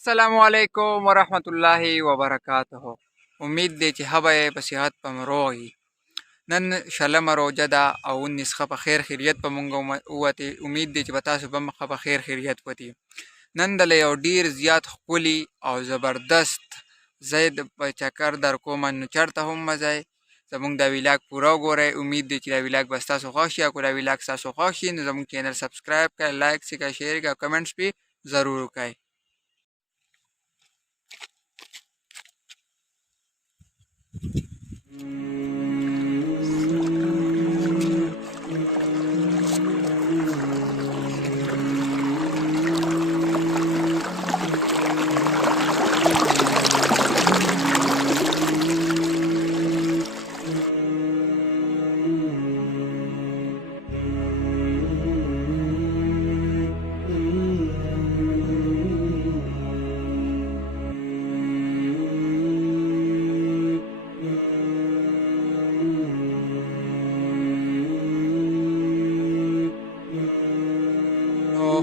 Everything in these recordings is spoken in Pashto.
السلام علیکم ورحمت الله وبرکاته. امید دی چې هبه یې په صحت په روغ یي. نن شلمه روژه ده او 19 ښه په خیر خیریت په مونږ ووتې. امید دی چې به تاسو به هم ښه په خیر خیریت وتې. نن دله یو ډیر زیات ښکلي او زبردست ځای په چکر در کومه، نو چېرته هم مه ځئ. زموږ دا ویلاګ پوره وګورئ. امید دی چې دا ویلاګ به ستاسو خوښ شي. او که دا ویلاګ ستاسو خوښ شي نو زموږ چینل سبسکرایب کړئ، لایک یې کړئ، شیر یې کړئ او کمنټس پې ضرور وکړئ.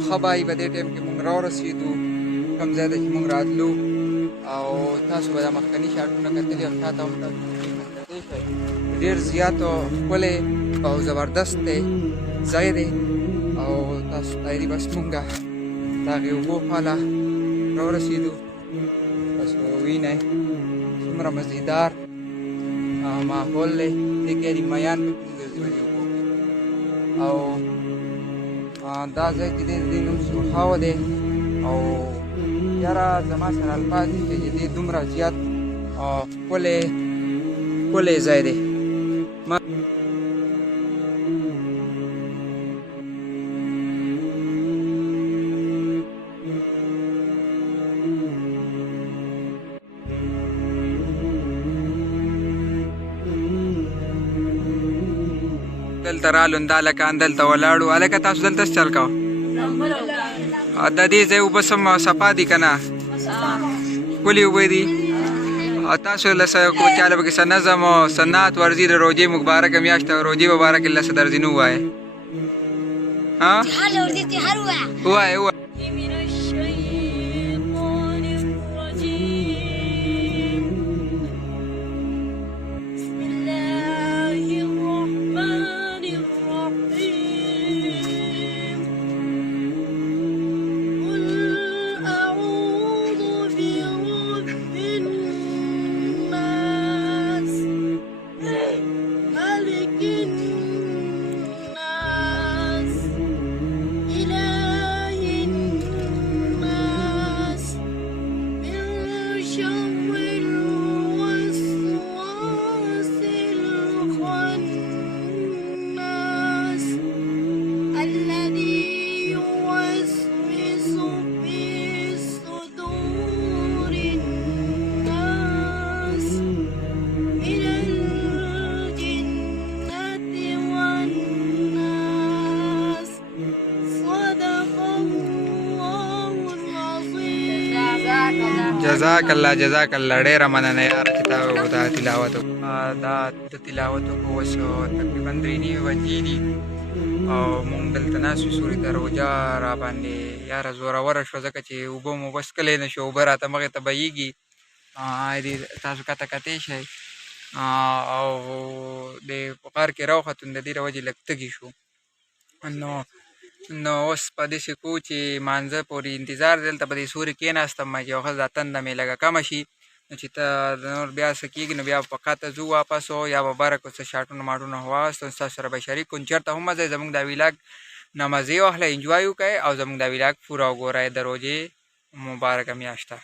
ښه به په دې ټایم کې مونږ راورسېدو کوم ځای ته چې مونږ راتلو، او تاسو به دا مخکني شاټونه کتلي او شاته هم تاسو کتلی شئ. ډېر زیات ښکلی او زبردست دی ځای دی، او تاسو تایري بس مونږ د هغې اوبو خواله راورسېدو. تاسو وینئ څومره مزېدار ماحول دی. دې کې یعنې میان پکې ګرځي په دې اوبو کې. او دا ځای چې دی د دې نوم سرخاوه دی، او یاره زما سره الفاظ نشته چې دې دومره زیات ښکلی ځای دی. دلته رالو دا هلکان دلته ولاړو. هلکه تاسو دلته څه چل کوه؟ د دې ځای اوبه سم صفا دي که نه؟ ښکلې اوبه دي. او تاسو له چا له پکې څه نظم او څه نعت ورځي د روژې مبارکه میاشت او روژې په باره کې له څه درځینو ووایئ. ووایئ جزاک الله جزاک الله. ډېره مننه یاره چې تا دا تلاوت وکړو. دا د تلاوت وکړو اوس تقریبا 3 بجې دي او مونږ دلته ناست یو. سورې ته روژه را باندې یاره زوروره شوه، ځکه چې اوبه مو بس کلی نه شو. اوبه راته مخې ته بهیږي، تاسو کته کتی شئ. او د په غار کې راوختو، د دې له وجې لږ تږي شو. نو اوس په داسې کوو چې مانځه پورې انتظار دی. دلته په دې سوري کېناستم چې یو ښه دا تنده مې لږه کمه شي، نو چې ته نور بیا څه کېږي نو بیا په قطه ځو واپس، یا به بره کړو څه شاټونه ماټونه واخیستو ستاسو سره به شریک کړو. چېرته هم مه ځئ، زموږ دا ویلاګ نه مزې واخلئ، انجوای وکړئ او زموږ دا ویلاګ پوره وګورئ د روژې مبارکه میاشت ته.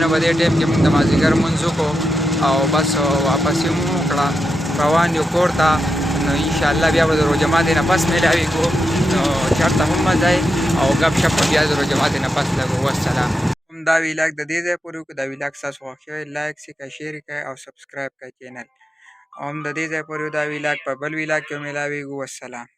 نو په دې ټایم کې موږ د مازدیګر لمونځ وکړو او بس واپس یې مو وکړه، روان یو کور ته. نو انشاءالله بیا به د روژه ماتې نه پس میلاویږو، نو چېرته هم مه ځئ او ګپ شپ به بیا د روژه ماتې نه پس لګو. والسلام. دا ویلاګ د دې ځای پورې وکړو. دا ویلاګ ستاسو خوښ شوی لایک سي کړئ، شیر یې کړئ او سبسکرایب کړئ چینل. او هم د دې ځای پورې دا ویلاګ په بل ویلاګ کې میلاویږو. والسلام.